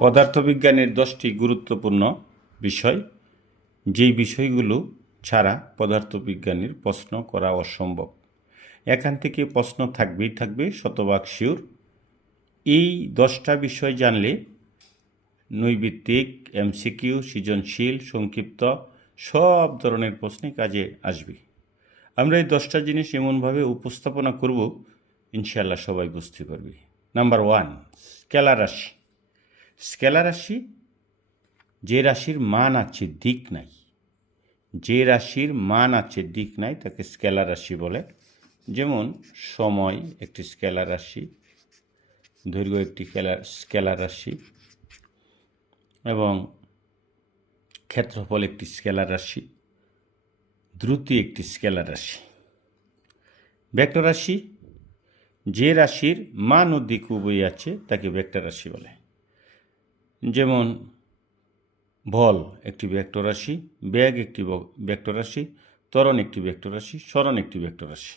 পদার্থবিজ্ঞানের 10টি গুরুত্বপূর্ণ বিষয়, যেই বিষয়গুলো ছাড়া পদার্থবিজ্ঞানের প্রশ্ন করা অসম্ভব। এখান থেকে প্রশ্ন থাকবেই থাকবে, শতভাগ শিওর। এই 10টা বিষয় জানলে নৈবিত্তিক, এমসিকিউ, সৃজনশীল, সংক্ষিপ্ত সব ধরনের প্রশ্নে কাজে আসবে। আমরা এই 10টা জিনিস এমনভাবে উপস্থাপনা করব, ইনশাআল্লাহ সবাই বুঝতে পারবে। নাম্বার 1, স্কেলার রাশি। স্কেলার রাশি যে রাশির মান আছে, দিক নাই। যে রাশির মান আছে, দিক নাই, তাকে স্কেলার রাশি বলে। যেমন সময় একটি স্কেলার রাশি, দৈর্ঘ্য একটি স্কেলার রাশি, এবং ক্ষেত্রফল একটি স্কেলার রাশি, দ্রুতি একটি স্কেলার রাশি। ভেক্টর রাশি যে রাশির মান ও দিক উভয় আছে, তাকে ভেক্টর রাশি বলে। যেমন বল একটি ভেক্টর রাশি, বেগ একটি ভেক্টর রাশি, ত্বরণ একটি ভেক্টর রাশি, সরণ একটি ভেক্টর রাশি।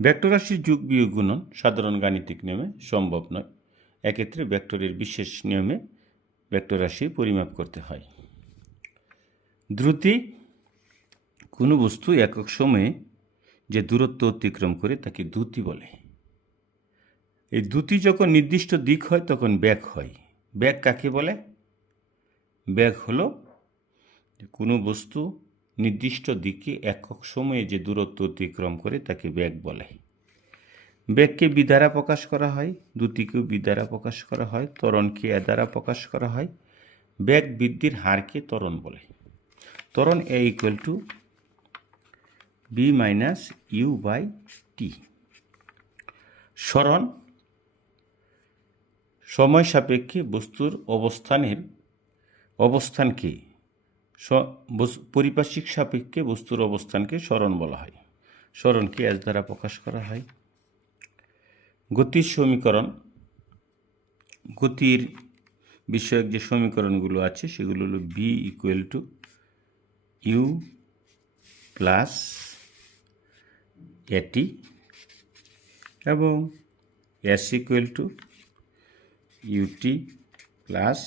ভেক্টর রাশির যোগ বিয়োগ গুণন সাধারণ গাণিতিক নিয়মে সম্ভব নয়। এক্ষেত্রে ভেক্টরের বিশেষ নিয়মে ভেক্টর রাশির পরিমাপ করতে হয়। দ্রুতি কোনো বস্তু একক সময়ে যে দূরত্ব অতিক্রম করে তাকে দ্রুতি বলে। এই দ্রুতি যখন নির্দিষ্ট দিক হয় তখন বেগ হয়। বেগ কাকে বলে? বেগ হলো কোনো বস্তু নির্দিষ্ট দিকে একক সময়ে যে দূরত্ব অতিক্রম করে তাকে বেগ বলে। বেগকে বি দ্বারা প্রকাশ করা হয়, দ্রুতিকেও বি দ্বারা প্রকাশ করা হয়, ত্বরণকে এ দ্বারা প্রকাশ করা হয়। বেগ বৃদ্ধির হারকে ত্বরণ বলে। ত্বরণ a equal to b minus u by t. সরণ সময় সাপেক্ষে বস্তুর অবস্থানকে পরিপার্শ্বিক সাপেক্ষে বস্তুর অবস্থানকে সরণ বলা হয়। সরণকে এস দ্বারা প্রকাশ করা হয়। গতির সমীকরণ, গতির বিষয়ক যে সমীকরণগুলো আছে সেগুলো হলো v equal to u plus a t এবং s equal to u t plus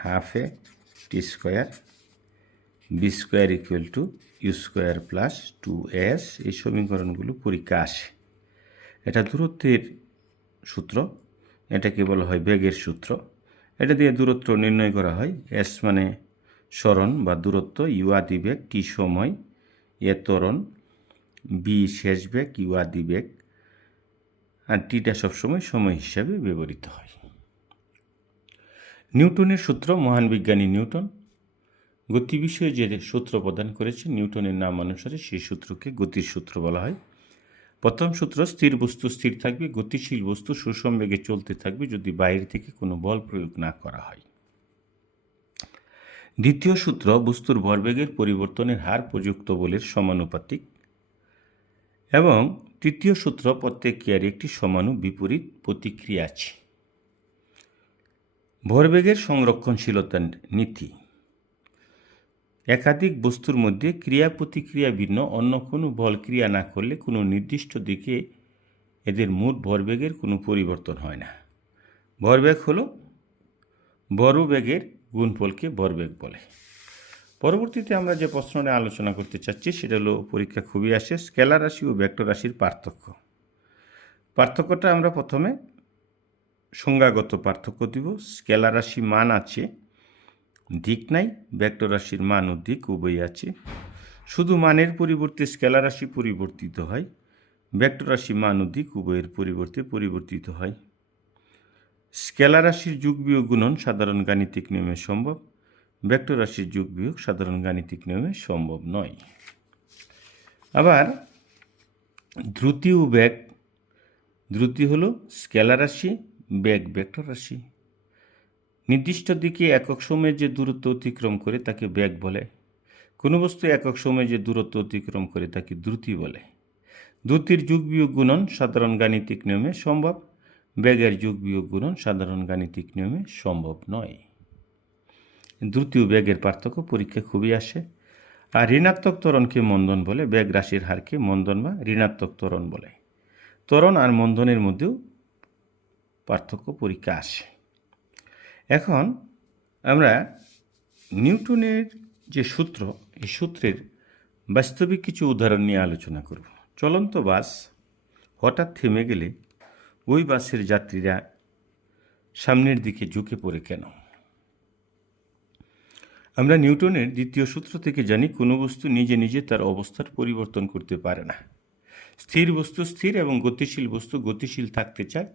half a t square, v square equal to u square plus 2s। এই সমীকরণগুলো পরীক্ষা আসে। এটা দূরত্বের সূত্র, এটাকে বলা হয় বেগের সূত্র। এটা দিয়ে দূরত্ব নির্ণয় করা হয়। এস মানে সরণ বা দূরত্ব, ইউ আদি বেগ, টি সময়, এ ত্বরণ, বি শেষ বেগ, ইউ আদি বেগ, আর টিটা সবসময় সময় হিসাবে ব্যবহৃত হয়। নিউটনের সূত্র, মহান বিজ্ঞানী নিউটন গতি বিষয়ে যে সূত্র প্রদান করেছে, নিউটনের নাম অনুসারে সেই সূত্রকে গতির সূত্র বলা হয়। প্রথম সূত্র, স্থির বস্তু স্থির থাকবে, গতিশীল বস্তু সুষম চলতে থাকবে যদি বাইরে থেকে কোনো বল প্রয়োগ না করা হয়। দ্বিতীয় সূত্র, বস্তুর ভরবেগের পরিবর্তনের হার প্রযুক্ত বলের সমানুপাতিক। এবং তৃতীয় সূত্র, প্রত্যেক ক্রিয়ার একটি সমানু বিপরীত প্রতিক্রিয়া আছে। ভরবেগের সংরক্ষণশীলতার নীতি, একাধিক বস্তুর মধ্যে ক্রিয়া প্রতিক্রিয়া ভিন্ন, অন্য কোনো বল ক্রিয়া না করলে কোনো নির্দিষ্ট দিকে এদের মোট ভরবেগের কোনো পরিবর্তন হয় না। ভরবেগ হলো ভরবেগের গুণফলকে ভরবেগ বলে। পরবর্তীতে আমরা যে প্রশ্নটা আলোচনা করতে চাচ্ছি সেটা হলো পরীক্ষা খুবই আসে, স্কেলার রাশি ও ভেক্টর রাশির পার্থক্য। পার্থক্যটা আমরা প্রথমে সংজ্ঞাগত পার্থক্য দিব। স্কেলার রাশি মান আছে, দিক নাই। ভেক্টর রাশির মান ও দিক উভয় আছে। শুধু মানের পরিবর্তে স্কেলার রাশি পরিবর্তিত হয়। ভেক্টর রাশি মান ও দিক উভয়ের পরিবর্তে পরিবর্তিত হয়। স্কেলার রাশির যোগ বিয়োগ গুণন সাধারণ গাণিতিক নিয়মে সম্ভব। ভেক্টর রাশির যোগ বিয়োগ সাধারণ গাণিতিক নিয়মে সম্ভব নয়। আবার দ্রুতি ও বেগ, দ্রুতি হলো স্কেলার রাশি, বেগ ভেক্টর রাশি। নির্দিষ্ট দিকে একক সময়ে যে দূরত্ব অতিক্রম করে তাকে বেগ বলে। কোনো বস্তু একক সময়ে যে দূরত্ব অতিক্রম করে তাকে দ্রুতি বলে। দ্রুতির যোগ বিয়োগ গুণন সাধারণ গাণিতিক নিয়মে সম্ভব। বেগের যোগ বিয়োগ গুণন সাধারণ গাণিতিক নিয়মে সম্ভব নয়। দ্রুতি ও বেগের পার্থক্য পরীক্ষা খুবই আসে। আর ঋণাত্মক ত্বরণকে মন্দন বলে, বেগ রাশির হারকে মন্দন বা ঋণাত্মক ত্বরণ বলে। ত্বরণ আর মন্দনের মধ্যেও পার্থক্য পরীক্ষা আসে। এখন আমরা নিউটনের যে সূত্র, এই সূত্রের বাস্তবিক কিছু উদাহরণ নিয়ে আলোচনা করব। চলন্ত বাস হঠাৎ থেমে গেলে ওই বাসের যাত্রীরা সামনের দিকে ঝুঁকে পড়ে কেন? আমরা নিউটনের দ্বিতীয় সূত্র থেকে জানি কোনো বস্তু নিজে নিজে তার অবস্থার পরিবর্তন করতে পারে না। স্থির বস্তু স্থির এবং গতিশীল বস্তু গতিশীল থাকতে চায়।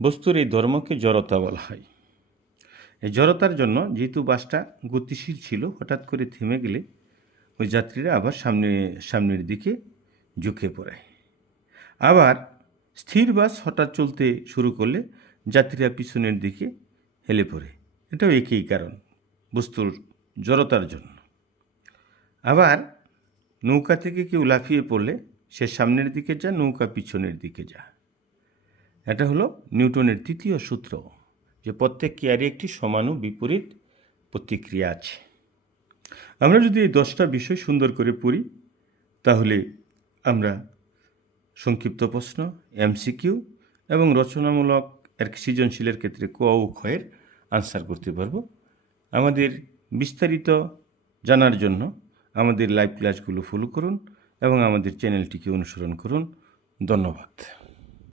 বস্তুর এই ধর্মকে জড়তা বলা হয়। এই জড়তার জন্য যেহেতু বাসটা গতিশীল ছিল, হঠাৎ করে থেমে গেলে ওই যাত্রীরা আবার সামনের দিকে ঝুঁকে পড়ে। আবার স্থির বাস হঠাৎ চলতে শুরু করলে যাত্রীরা পিছনের দিকে হেলে পড়ে। এটাও একই কারণ, বস্তুর জড়তার জন্য। আবার নৌকা থেকে কেউ লাফিয়ে পড়লে সে সামনের দিকে যা, নৌকা পিছনের দিকে যা। এটা হলো নিউটনের তৃতীয় সূত্র, যে প্রত্যেক ক্রিয়ারই একটি সমান ও বিপরীত প্রতিক্রিয়া আছে। আমরা যদি এই 10টা বিষয় সুন্দর করে পড়ি, তাহলে আমরা সংক্ষিপ্ত প্রশ্ন, এমসিকিউ এবং রচনামূলক সৃজনশীলের ক্ষেত্রে ক ও খ এর আনসার করতে পারব। আমাদের বিস্তারিত জানার জন্য আমাদের লাইভ ক্লাসগুলো ফলো করুন এবং আমাদের চ্যানেলটিকে অনুসরণ করুন। ধন্যবাদ।